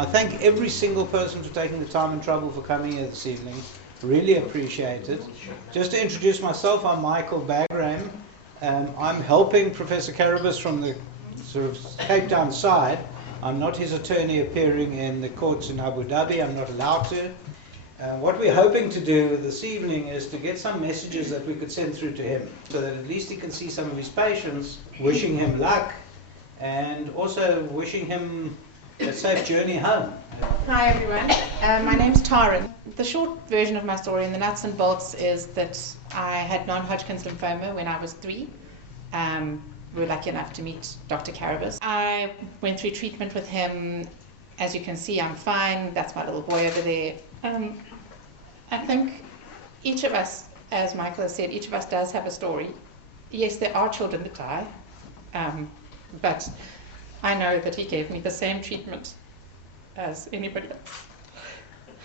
I thank every single person for taking the time and trouble for coming here this evening. Really appreciate it. Just to introduce myself, I'm Michael Bagram. I'm helping Professor Karabus from the sort of Cape Town side. I'm not his attorney appearing in the courts in Abu Dhabi. I'm not allowed to. What we're hoping to do this evening is to get some messages that we could send through to him so that at least he can see some of his patients, wishing him luck and also wishing him a safe journey home. Hi everyone, my name's Taryn. The short version of my story and the nuts and bolts is that I had non-Hodgkin's lymphoma when I was 3. We were lucky enough to meet Dr. Karabus. I went through treatment with him. As you can see, I'm fine. That's my little boy over there. I think each of us, as Michael has said, each of us does have a story. Yes, there are children that die, but I know that he gave me the same treatment as anybody else.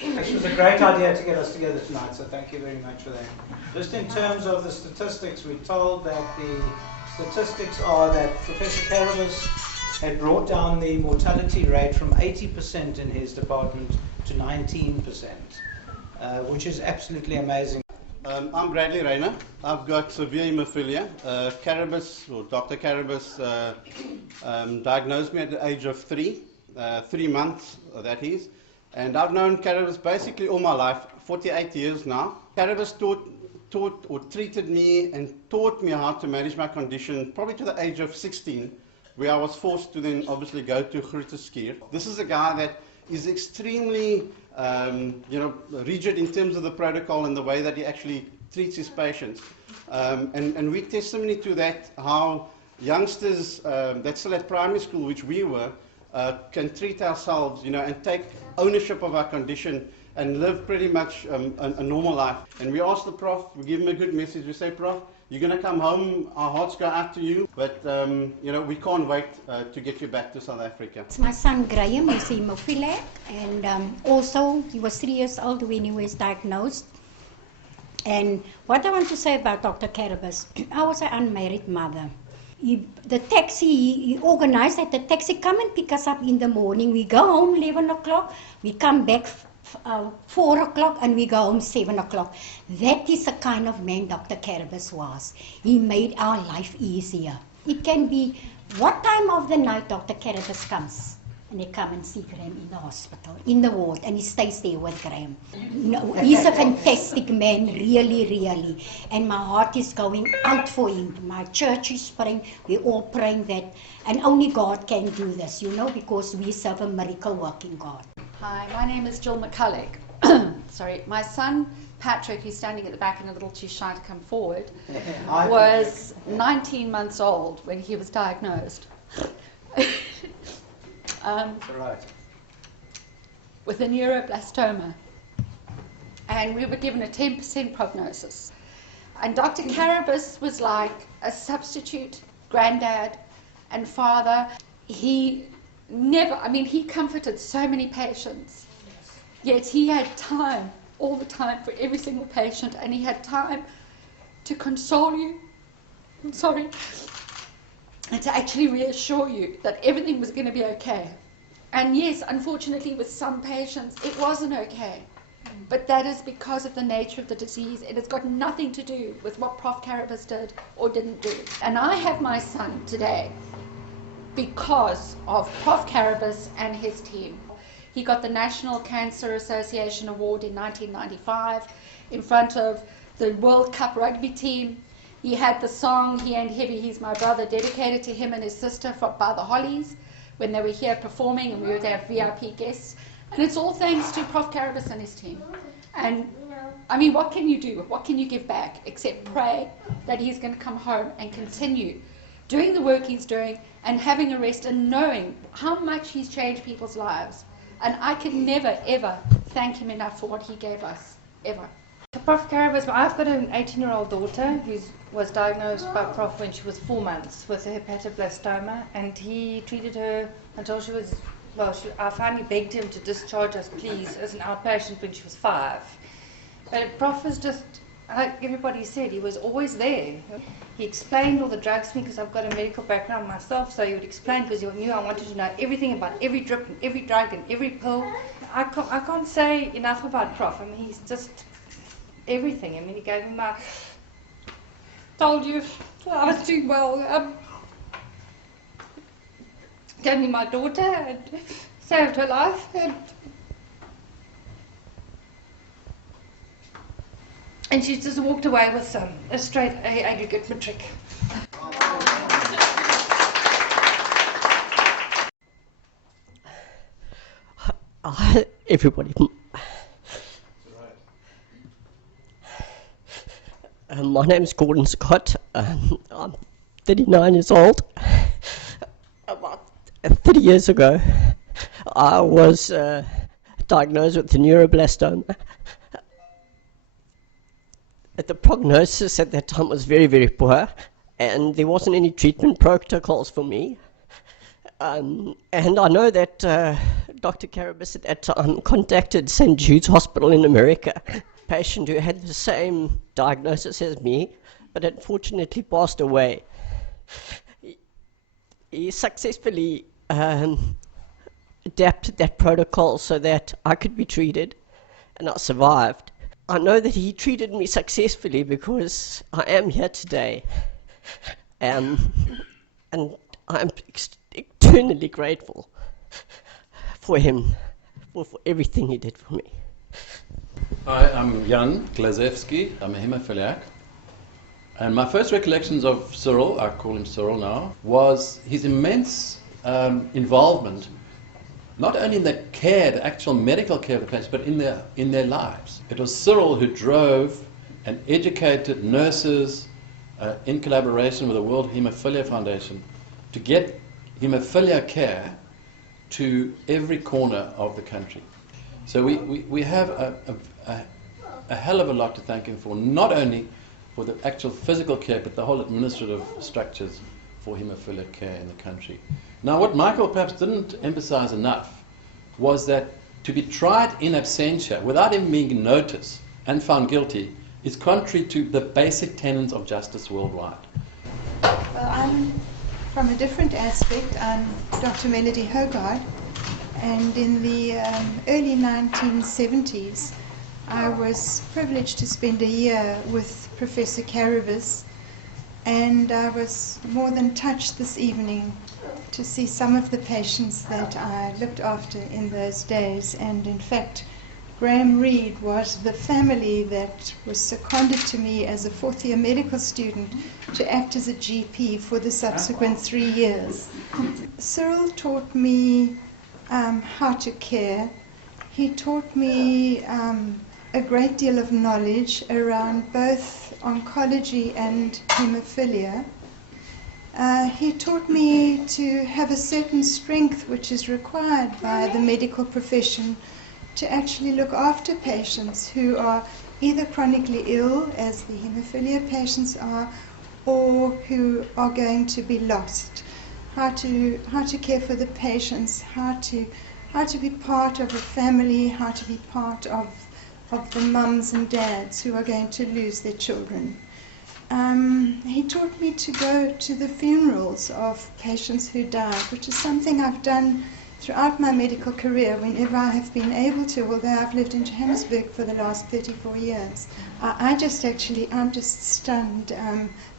This was a great idea to get us together tonight, so thank you very much for that. Just in terms of the statistics, we're told that the statistics are that Professor Karabus had brought down the mortality rate from 80% in his department to 19%, which is absolutely amazing. I'm Bradley Rayner. I've got severe hemophilia. Karabus, or Dr. Karabus, diagnosed me at the age of 3 months, that is. And I've known Karabus basically all my life, 48 years now. Karabus taught or treated me and taught me how to manage my condition probably to the age of 16, where I was forced to then obviously go to Hirschson. This is a guy that is extremely rigid in terms of the protocol and the way that he actually treats his patients. And we testimony to that, how youngsters that still at primary school, which we were, can treat ourselves, and take ownership of our condition and live pretty much a normal life. And we ask the Prof, we give him a good message, we say, Prof, you're going to come home, our hearts go out to you, but we can't wait to get you back to South Africa. It's my son Graham, he's hemophiliac, and also he was 3 years old when he was diagnosed. And what I want to say about Dr. Karabus, I was an unmarried mother. He organized that the taxi come and pick us up in the morning. We go home 11 o'clock, we come back 4 o'clock, and we go home 7 o'clock. That is the kind of man Dr. Karabus was. He made our life easier. It can be what time of the night Dr. Karabus comes, and they come and see Graham in the hospital, in the ward, and he stays there with Graham. He's a fantastic man, really, really. And my heart is going out for him. My church is praying, we're all praying that, and only God can do this, because we serve a miracle working God. Hi, my name is Jill McCulloch. Sorry, my son Patrick, who's standing at the back and a little too shy to come forward, was 19 months old when he was diagnosed. With a neuroblastoma, and we were given a 10% prognosis. And Dr. Karabus was like a substitute granddad and father. He comforted so many patients, yet he had time all the time for every single patient, and he had time to console you, and to actually reassure you that everything was going to be okay. And yes, unfortunately with some patients it wasn't okay, but that is because of the nature of the disease. It has got nothing to do with what Prof Karabus did or didn't do. And I have my son today because of Prof Karabus and his team. He got the National Cancer Association Award in 1995 in front of the World Cup rugby team. He had the song, He Ain't Heavy, He's My Brother, dedicated to him and his sister by the Hollies when they were here performing, and we were their VIP guests. And it's all thanks to Prof Karabus and his team. And what can you do? What can you give back except pray that he's going to come home and continue doing the work he's doing and having a rest and knowing how much he's changed people's lives. And I can never, ever thank him enough for what he gave us, ever. Prof Karabus, I've got an 18-year-old daughter who was diagnosed by Prof when she was 4 months with a hepatoblastoma, and he treated her until she was, I finally begged him to discharge us, please, as an outpatient when she was 5. But Prof is just like everybody said, he was always there. He explained all the drugs to me because I've got a medical background myself, so he would explain because he knew I wanted to know everything about every drip and every drug and every pill. I can't say enough about Prof. I mean, he's just everything. I mean, he gave me my... Told you I was doing well. Gave me my daughter and saved her life. And she just walked away with a straight A aggregate matric. Hi, everybody. My name is Gordon Scott. I'm 39 years old. About 30 years ago, I was diagnosed with neuroblastoma. The prognosis at that time was very, very poor, and there wasn't any treatment protocols for me. And I know that Dr. Karabus at that time contacted St. Jude's Hospital in America, a patient who had the same diagnosis as me, but unfortunately passed away. He successfully adapted that protocol so that I could be treated, and I survived. I know that he treated me successfully because I am here today, and I'm eternally grateful for him, for everything he did for me. Hi, I'm Jan Glazewski. I'm a hemophiliac. And my first recollections of Cyril, I call him Cyril now, was his immense involvement, not only in the care, the actual medical care of the patients, but in their lives. It was Cyril who drove and educated nurses in collaboration with the World Haemophilia Foundation to get haemophilia care to every corner of the country. So we have a hell of a lot to thank him for, not only for the actual physical care, but the whole administrative structures for haemophilia care in the country. Now, what Michael perhaps didn't emphasize enough was that to be tried in absentia without even being noticed and found guilty is contrary to the basic tenets of justice worldwide. Well, I'm from a different aspect. I'm Dr. Melody Hogard, and in the early 1970s I was privileged to spend a year with Professor Karabus, and I was more than touched this evening to see some of the patients that I looked after in those days. And in fact, Graham Reed was the family that was seconded to me as a fourth-year medical student to act as a GP for the subsequent 3 years. Cyril taught me how to care. He taught me a great deal of knowledge around both oncology and hemophilia. He taught me to have a certain strength which is required by the medical profession to actually look after patients who are either chronically ill, as the hemophilia patients are, or who are going to be lost. How to care for the patients, how to be part of a family, how to be part of the mums and dads who are going to lose their children. He taught me to go to the funerals of patients who died, which is something I've done throughout my medical career whenever I have been able to, although I've lived in Johannesburg for the last 34 years. I'm just stunned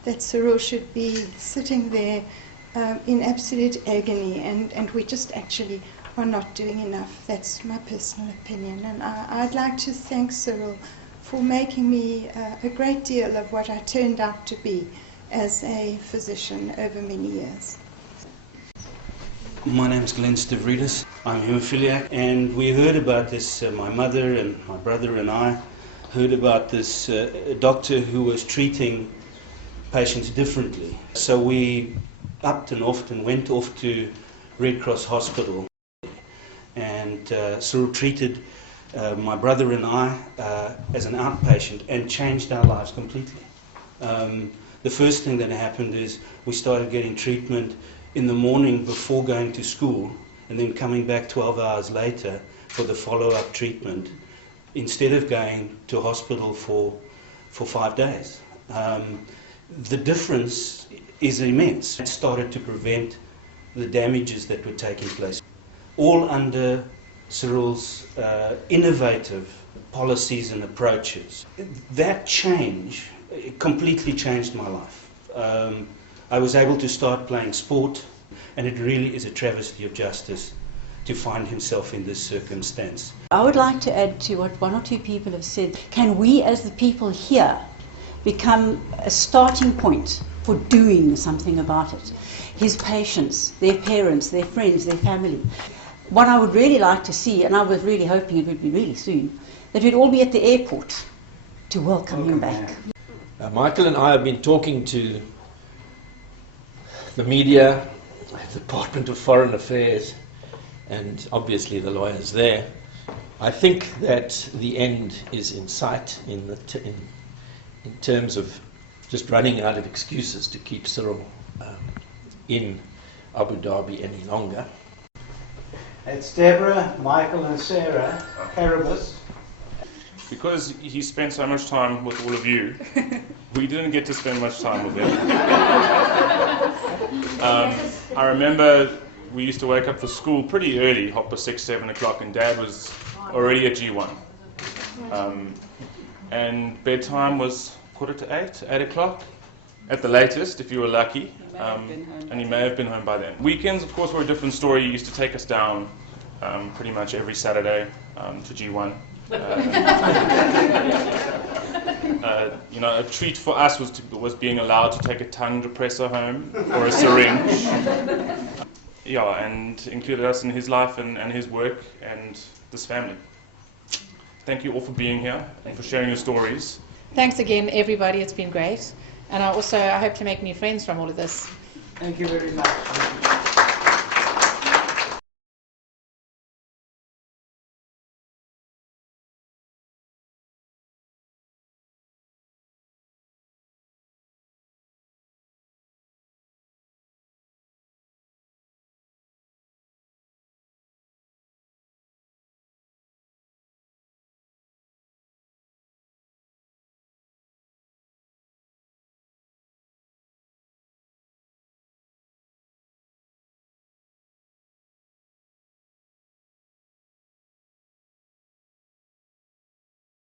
that Cyril should be sitting there in absolute agony, and we just actually are not doing enough. That's my personal opinion, and I'd like to thank Cyril for making me a great deal of what I turned out to be as a physician over many years. My name is Glenn Stavridis. I'm hemophiliac, and we heard about this, my mother and my brother and I heard about this doctor who was treating patients differently. So we upped and offed and went off to Red Cross Hospital, and Cyril treated my brother and I as an outpatient and changed our lives completely. The first thing that happened is we started getting treatment in the morning before going to school, and then coming back 12 hours later for the follow-up treatment, instead of going to hospital for for 5 days. The difference is immense. It started to prevent the damages that were taking place, all under Cyril's innovative policies and approaches. That change completely changed my life. I was able to start playing sport, and it really is a travesty of justice to find himself in this circumstance. I would like to add to what one or two people have said. Can we as the people here become a starting point for doing something about it? His patients, their parents, their friends, their family. What I would really like to see, and I was really hoping it would be really soon, that we'd all be at the airport to welcome him back. Michael and I have been talking to the media, the Department of Foreign Affairs, and obviously the lawyers there. I think that the end is in sight in terms of just running out of excuses to keep Cyril in Abu Dhabi any longer. It's Deborah, Michael and Sarah Karabus. Because he spent so much time with all of you, we didn't get to spend much time with him. I remember we used to wake up for school pretty early, 6:30, 7 o'clock, and Dad was already at G1. And bedtime was 7:45, 8 o'clock, at the latest, if you were lucky. And he may have been home by then. Weekends, of course, were a different story. He used to take us down pretty much every Saturday to G1. A treat for us was being allowed to take a tongue depressor home or a syringe. And included us in his life and his work and this family. Thank you all for being here and for sharing your stories. Thanks again, everybody. It's been great. And I hope to make new friends from all of this. Thank you very much.